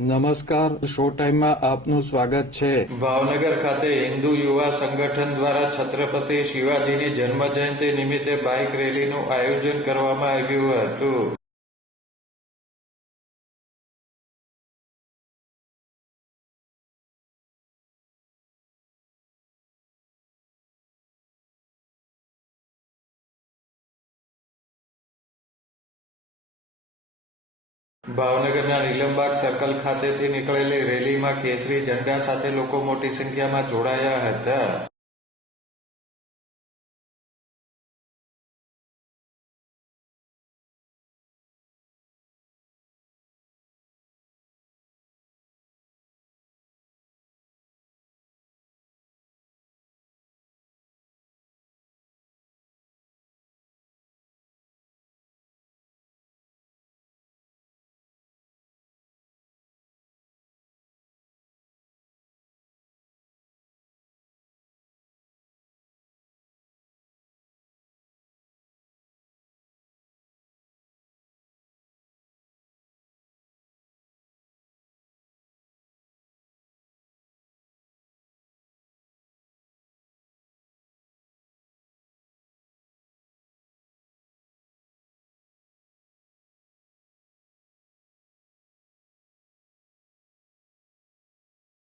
નમસ્કાર, શો ટાઈમમાં આપનું સ્વાગત છે. ભાવનગર ખાતે હિન્દુ યુવા સંગઠન દ્વારા છત્રપતિ શિવાજીની જન્મજયંતિ નિમિત્તે બાઇક રેલીનું આયોજન કરવામાં આવ્યું હતું. ભાવનગરના નીલમબાગ સર્કલ ખાતેથી નીકળેલી રેલીમાં કેસરી ઝંડા સાથે લોકો મોટી સંખ્યામાં જોડાયા હતા.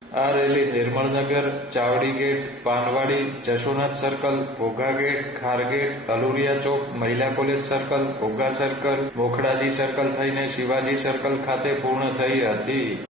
આ rally Nirmalnagar, Chavdi gate, Panwadi, Jashonath circle, Ghogha gate, Khargate, Aluriya chowk, Mahila college circle, Ghogha circle, Mokhadaji circle થઈને શિવાજી સર્કલ ખાતે પૂર્ણ થઈ હતી.